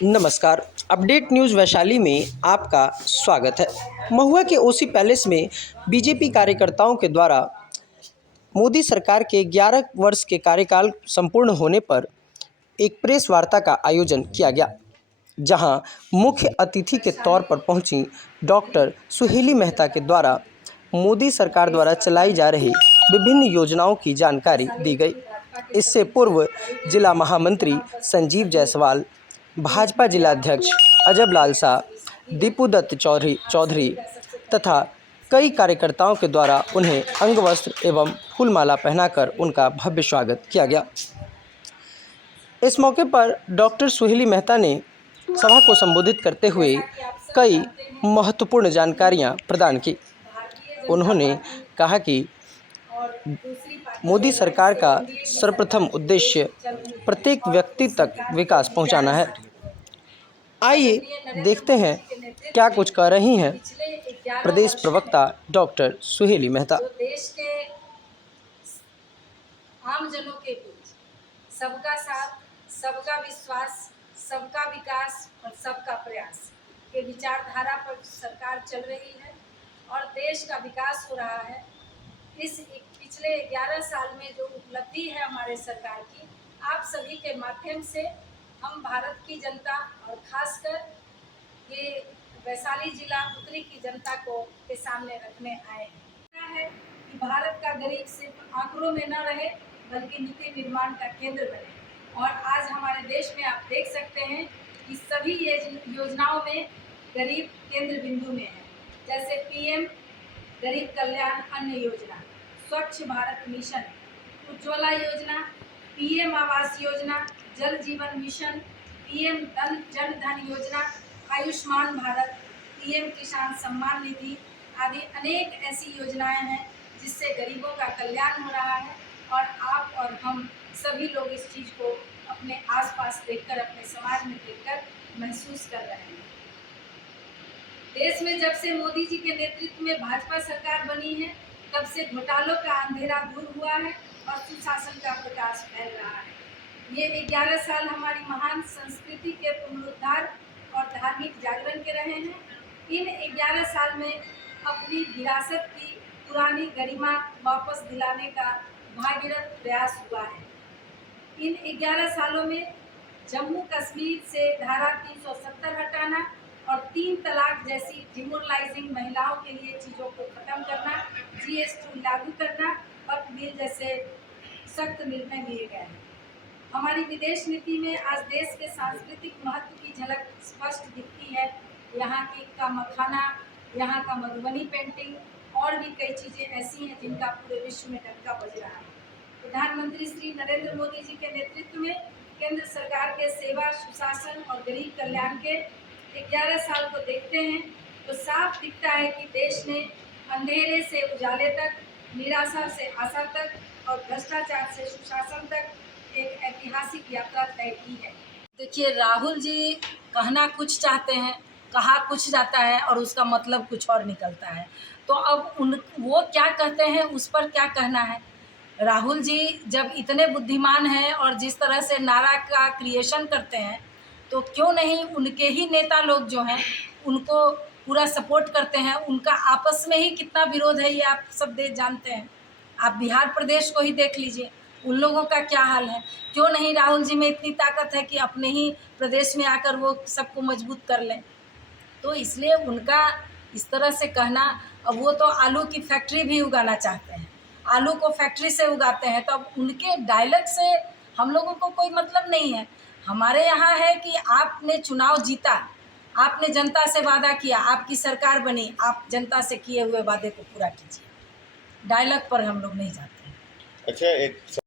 नमस्कार। Update news Vaishali में आपका स्वागत है। महुआ के ओसी पैलेस में बीजेपी कार्यकर्ताओं के द्वारा मोदी सरकार के 11 वर्ष के कार्यकाल संपूर्ण होने पर एक प्रेस वार्ता का आयोजन किया गया, जहां मुख्य अतिथि के तौर पर पहुंची डॉक्टर सुहेली मेहता के द्वारा मोदी सरकार द्वारा चलाई जा रही विभिन्न योजनाओं की जानकारी दी गई। इससे पूर्व जिला महामंत्री संजीव जायसवाल, भाजपा जिलाध्यक्ष अजब लाल शाह, दीपू दत्त चौधरी तथा कई कार्यकर्ताओं के द्वारा उन्हें अंगवस्त्र एवं फूलमाला पहनाकर उनका भव्य स्वागत किया गया। इस मौके पर डॉक्टर सुहेली मेहता ने सभा को संबोधित करते हुए कई महत्वपूर्ण जानकारियां प्रदान की। उन्होंने कहा कि मोदी सरकार का सर्वप्रथम उद्देश्य प्रत्येक व्यक्ति तक विकास पहुंचाना है। आइए देखते हैं क्या कुछ कह रही हैं प्रदेश प्रवक्ता डॉक्टर सुहेली मेहता। देश के आम जनों के बीच सबका साथ, सबका विश्वास, सबका विकास और सबका प्रयास के विचारधारा पर सरकार चल रही है और देश का विकास हो रहा है। इस पिछले 11 साल में जो उपलब्धि है हमारे सरकार की, आप सभी के माध्यम से हम भारत की जनता और खासकर ये वैशाली जिला उत्तरी की जनता को के सामने रखने आए हैं कि भारत का गरीब सिर्फ आंकड़ों में न रहे बल्कि नीति निर्माण का केंद्र बने। और आज हमारे देश में आप देख सकते हैं कि सभी ये योजनाओं में गरीब केंद्र बिंदु में है, जैसे पीएम गरीब कल्याण अन्न योजना, स्वच्छ भारत मिशन, उज्ज्वला योजना, पीएम आवास योजना, जल जीवन मिशन, पीएम जन धन योजना, आयुष्मान भारत, पीएम किसान सम्मान निधि आदि अनेक ऐसी योजनाएं हैं जिससे गरीबों का कल्याण हो रहा है। और आप और हम सभी लोग इस चीज़ को अपने आसपास देखकर, अपने समाज में देखकर महसूस कर रहे हैं। देश में जब से मोदी जी के नेतृत्व में भाजपा सरकार बनी है, तब से घोटालों का अंधेरा दूर हुआ है और सुशासन का प्रकाश फैल रहा है। ये 11 साल हमारी महान संस्कृति के पुनरुद्धार और धार्मिक जागरण के रहे हैं। इन 11 साल में अपनी विरासत की पुरानी गरिमा वापस दिलाने का भागीरथ प्रयास हुआ है। इन 11 सालों में जम्मू कश्मीर से धारा 370 हटाना और 3 तलाक जैसी डिमोरलाइजिंग महिलाओं के लिए चीज़ों को खत्म करना, GST लागू करना, वक्फ बिल जैसे सख्त निर्णय लिए गए हैं। हमारी विदेश नीति में आज देश के सांस्कृतिक महत्व की झलक स्पष्ट दिखती है। यहाँ का मखाना, यहाँ का मधुबनी पेंटिंग और भी कई चीज़ें ऐसी हैं जिनका पूरे विश्व में डंका बज रहा है। प्रधानमंत्री श्री नरेंद्र मोदी जी के नेतृत्व में केंद्र सरकार के सेवा, सुशासन और गरीब कल्याण के 11 साल को देखते हैं तो साफ दिखता है कि देश ने अंधेरे से उजाले तक, निराशा से आशा तक और भ्रष्टाचार से सुशासन तक एक ऐतिहासिक यात्रा तय की है। देखिए, राहुल जी कहना कुछ चाहते हैं, कहा कुछ जाता है और उसका मतलब कुछ और निकलता है। तो अब वो क्या कहते हैं उस पर क्या कहना है। राहुल जी जब इतने बुद्धिमान हैं और जिस तरह से नारा का क्रिएशन करते हैं, तो क्यों नहीं उनके ही नेता लोग जो हैं उनको पूरा सपोर्ट करते हैं। उनका आपस में ही कितना विरोध है ये आप सब जानते हैं। आप बिहार प्रदेश को ही देख लीजिए, उन लोगों का क्या हाल है। क्यों नहीं राहुल जी में इतनी ताकत है कि अपने ही प्रदेश में आकर वो सबको मजबूत कर लें। तो इसलिए उनका इस तरह से कहना, अब वो तो आलू की फैक्ट्री भी उगाना चाहते हैं, आलू को फैक्ट्री से उगाते हैं, तो अब उनके डायलॉग से हम लोगों को कोई मतलब नहीं है। हमारे यहाँ है कि आपने चुनाव जीता, आपने जनता से वादा किया, आपकी सरकार बनी, आप जनता से किए हुए वादे को पूरा कीजिए। डायलॉग पर हम लोग नहीं जाते हैं। अच्छा, एक